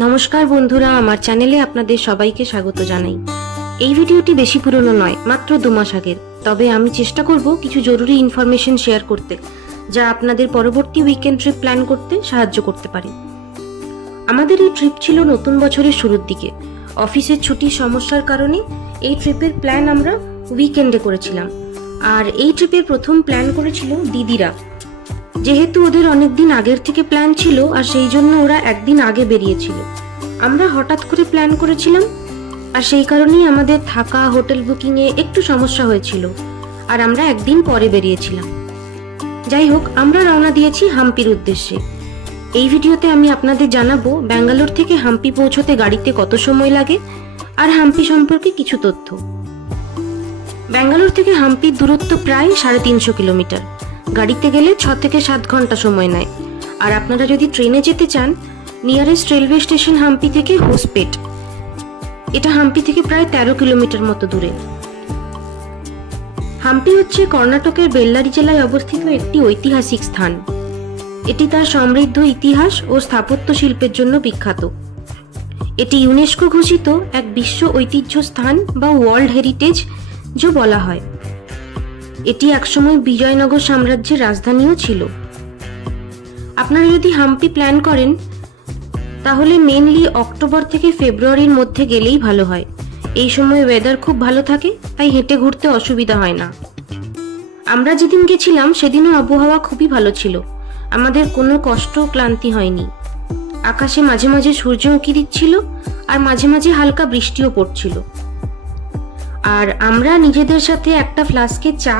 নমস্কার বন্ধুরা, আমার চ্যানেলে আপনাদের সবাইকে স্বাগত জানাই। এই ভিডিওটি বেশি পুরনো নয়, মাত্র 2 মাস আগের। তবে আমি চেষ্টা করব কিছু জরুরি ইনফরমেশন শেয়ার করতে, যা আপনাদের পরবর্তী উইকেন্ড ট্রিপ প্ল্যান করতে সাহায্য করতে পারে। আমাদের এই ট্রিপ ছিল নতুন বছরের শুরুর দিকে। অফিসের ছুটির সমস্যার কারণে এই ট্রিপের প্ল্যান আমরা উইকেন্ডে করেছিলাম। আর এই ট্রিপের প্রথম প্ল্যান করেছিল দিদিরা। যেহেতু ওদের অনেকদিন আগের থেকে প্ল্যান ছিল, আর সেই জন্য ওরা একদিন আগে বেরিয়েছিল। আমরা হঠাৎ করে প্ল্যান করেছিলাম, আর সেই কারণেই আমাদের থাকা হোটেল বুকিংয়ে একটু সমস্যা হয়েছিল, আর আমরা একদিন পরে বেরিয়েছিলাম। যাই হোক, আমরা রওনা দিয়েছি হাম্পির উদ্দেশ্যে। এই ভিডিওতে আমি আপনাদের জানাবো ব্যাঙ্গালোর থেকে হাম্পি পৌঁছতে গাড়িতে কত সময় লাগে, আর হাম্পি সম্পর্কে কিছু তথ্য। ব্যাঙ্গালোর থেকে হাম্পির দূরত্ব প্রায় 350 কিলোমিটার। গাড়িতে গেলে 6 থেকে 7 ঘন্টা সময় নেয়। আর আপনারা যদি ট্রেনে যেতে চান, নিয়ারেস্ট রেলওয়ে স্টেশন হাম্পি থেকে হোসপেট। এটা হাম্পি থেকে প্রায় 13 কিলোমিটার মতো দূরে। হাম্পি হচ্ছে কর্ণাটকের বেল্লারি জেলায় অবস্থিত একটি ঐতিহাসিক স্থান। এটি তার সমৃদ্ধ ইতিহাস ও স্থাপত্য শিল্পের জন্য বিখ্যাত। এটি ইউনেস্কো ঘোষিত এক বিশ্ব ঐতিহ্য স্থান বা ওয়ার্ল্ড হেরিটেজ বলা হয়। এটি একসময় বিজয়নগর সাম্রাজ্যের রাজধানীও ছিল। আপনারা যদি হাম্পি প্ল্যান করেন, তাহলে মেনলি অক্টোবর থেকে ফেব্রুয়ারির মধ্যে গেলেই ভালো হয়। এই সময় ওয়েদার খুব ভালো থাকে, তাই হেঁটে ঘুরতে অসুবিধা হয় না। আমরা যেদিন গেছিলাম সেদিনও আবহাওয়া খুবই ভালো ছিল। আমাদের কোনো কষ্ট ক্লান্তি হয়নি। আকাশে মাঝে মাঝে সূর্য উঁকি দিচ্ছিল, আর মাঝে মাঝে হালকা বৃষ্টিও পড়ছিল। আর আমরা নিজেদের সাথে একটা ফ্লাস্কে চা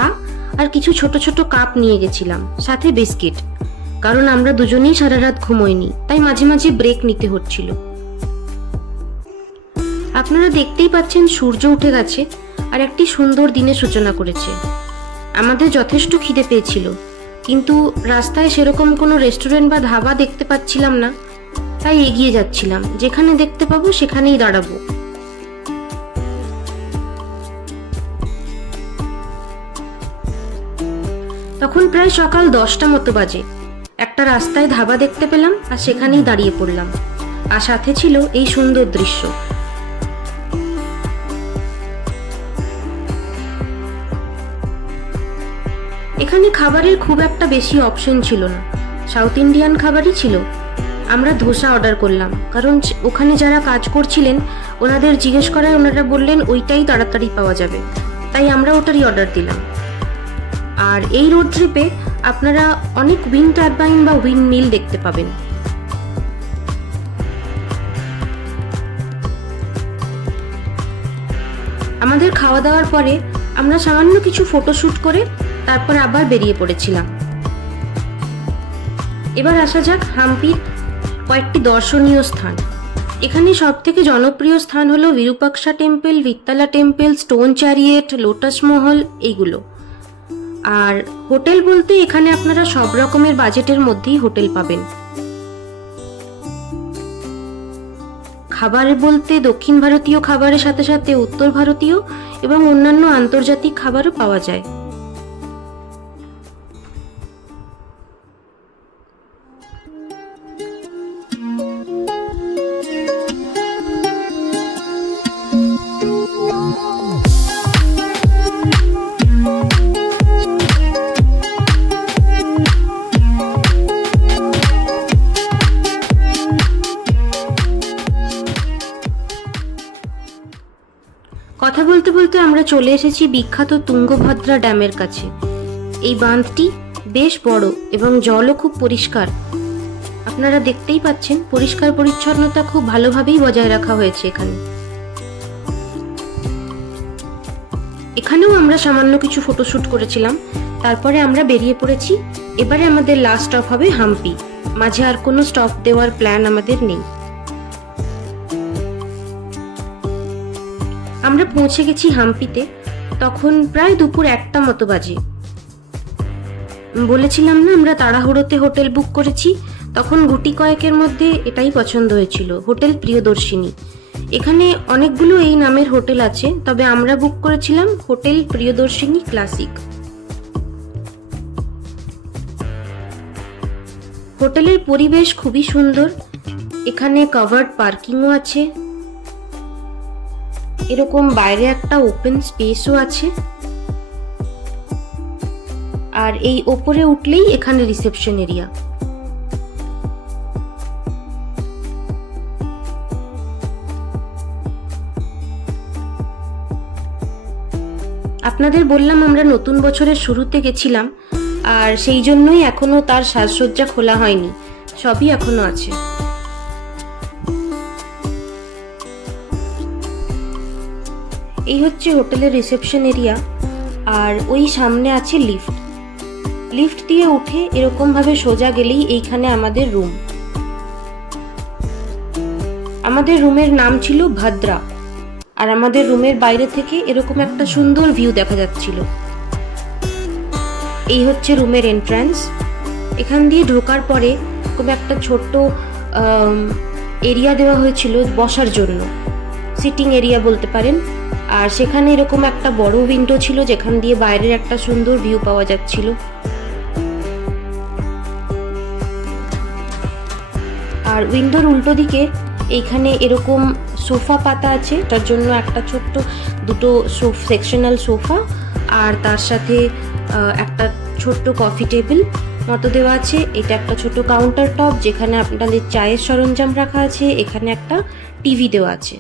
আর কিছু ছোট ছোট কাপ নিয়ে গেছিলাম, সাথে বিস্কিট। কারণ আমরা দুজনেই সারা রাত ঘুমোইনি, তাই মাঝে মাঝে ব্রেক নিতে হচ্ছিল। আপনারা দেখতেই পাচ্ছেন সূর্য উঠে গেছে, আর একটি সুন্দর দিনের সূচনা করেছে। আমাদের যথেষ্ট খিদে পেয়েছিল, কিন্তু রাস্তায় সেরকম কোনো রেস্টুরেন্ট বা ধাবা দেখতে পাচ্ছিলাম না, তাই এগিয়ে যাচ্ছিলাম। যেখানে দেখতে পাবো সেখানেই দাঁড়াবো। তখন প্রায় সকাল 10টা মতো বাজে। একটা রাস্তায় ধাবা দেখতে পেলাম, আর সেখানেই দাঁড়িয়ে পড়লাম। আর সাথে ছিল এই সুন্দর দৃশ্য। এখানে খাবারের খুব একটা বেশি অপশন ছিল না, সাউথ ইন্ডিয়ান খাবারই ছিল। আমরা ধোসা অর্ডার করলাম, কারণ ওখানে যারা কাজ করছিলেন ওনাদের জিজ্ঞেস করায় ওনারা বললেন ওইটাই তাড়াতাড়ি পাওয়া যাবে, তাই আমরা ওটারই অর্ডার দিলাম। আর এই রোড ট্রিপে আপনারা অনেক উইন্ড টারবাইন বা উইন্ড মিল দেখতে পাবেন। আমাদের খাওয়া দাওয়ার পরে আমরা সামান্য কিছু ফটোশুট করে তারপর আবার বেরিয়ে পড়েছিলাম। এবার আসা যাক হাম্পির কয়েকটি দর্শনীয় স্থান। এখানে সব থেকে জনপ্রিয় স্থান হলো Virupaksha temple, Vittala temple, stone chariot, lotus Mahal, এইগুলো। আর হোটেল বলতে এখানে আপনারা সব রকমের বাজেটের মধ্যেই হোটেল পাবেন। খাবার বলতে দক্ষিণ ভারতীয় খাবারের সাথে সাথে উত্তর ভারতীয় এবং অন্যান্য আন্তর্জাতিক খাবারও পাওয়া যায়। কথা বলতে বলতে আমরা চলে এসেছি বিখ্যাত তুঙ্গভদ্রা ড্যামের কাছে। এই বাঁধটি বেশ বড় এবং জলও খুব পরিষ্কার। আপনারা দেখতেই পাচ্ছেন পরিষ্কার পরিচ্ছন্নতা খুব ভালোভাবেই বজায় রাখা হয়েছে এখানে। এখানেও আমরা সামান্য কিছু ফটোশুট করেছিলাম। তারপরে আমরা বেরিয়ে পড়েছি। এবারে আমাদের লাস্ট স্টপ হবে হাম্পি। মাঝে আর কোনো স্টপ দেওয়ার প্ল্যান আমাদের নেই। আমরা পৌঁছে গেছি হাম্পিতে। তখন প্রায় দুপুর 1টা মতো বাজে। বলেছিলাম না আমরা তাড়াহুড়োতে হোটেল বুক করেছি। তখন গুটি কয়েকের মধ্যে এটাই পছন্দ হয়েছিল, হোটেল প্রিয়দর্শিনী। এখানে অনেকগুলো এই নামের হোটেল আছে, তবে আমরা বুক করেছিলাম হোটেল প্রিয়দর্শিনী ক্লাসিক। হোটেলের পরিবেশ খুবই সুন্দর। এখানে কভার্ড পার্কিংও আছে, এরকম বাইরে একটা ওপেন স্পেসও আছে। আর এই ওপরে উঠলেই এখানে রিসেপশন এরিয়া। আপনাদের বললাম আমরা নতুন বছরের শুরুতে গেছিলাম, আর সেই জন্যই এখনো তার সাজসজ্জা খোলা হয়নি, সবই এখনো আছে। এই হচ্ছে হোটেলের রিসেপশন এরিয়া, আর ওই সামনে আছে লিফট। লিফট দিয়ে উঠে এরকম ভাবে সোজা গেলেই এইখানে আমাদের রুম। আমাদের রুমের নাম ছিল ভদ্রা, আর আমাদের রুমের বাইরে থেকে এরকম একটা সুন্দর ভিউ দেখা যাচ্ছিল। এই হচ্ছে রুমের এন্ট্রান্স। এখান দিয়ে ঢোকার পরে খুব একটা ছোট্ট এরিয়া দেওয়া হয়েছিল বসার জন্য, সিটিং এরিয়া বলতে পারেন। আর সেখানে এরকম একটা বড় উইন্ডো ছিল যেখান দিয়ে বাইরের একটা সুন্দর ভিউ পাওয়া যাচ্ছিল। আর উইন্ডোর উল্টো দিকে এইখানে এরকম সোফা পাতা আছে, তার জন্য একটা ছোট্ট দুটো সেকশনাল সোফা, আর তার সাথে একটা ছোট্ট কফি টেবিল মতো দেওয়া আছে। এটা একটা ছোট কাউন্টার টপ যেখানে আপনাদের চায়ের সরঞ্জাম রাখা আছে। এখানে একটা টিভি দেওয়া আছে।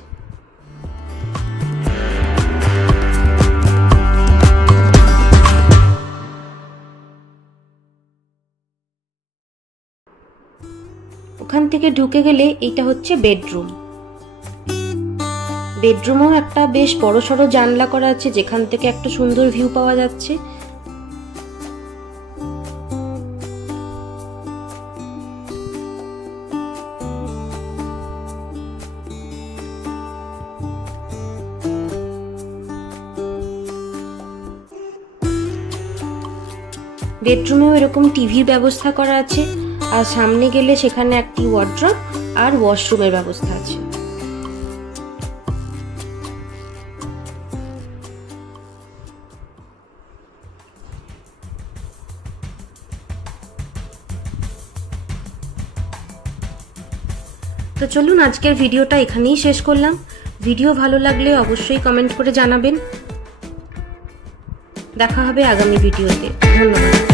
ওখান থেকে ঢুকে গেলে এইটা হচ্ছে বেডরুম। বেডরুমেও একটা বেশ বড়সড় জানলা করা আছে যেখান থেকে একটা সুন্দর ভিউ পাওয়া যাচ্ছে। বেডরুমেও এরকম টিভির ব্যবস্থা করা আছে, আর সামনে গেলে সেখানে একটি ওয়ার্ড্রপ আর ওয়াশরুমের ব্যবস্থা আছে। তো চলুন আজকের ভিডিওটা এখানেই শেষ করলাম। ভিডিও ভালো লাগলে অবশ্যই কমেন্ট করে জানাবেন। দেখা হবে আগামী ভিডিওতে। ধন্যবাদ।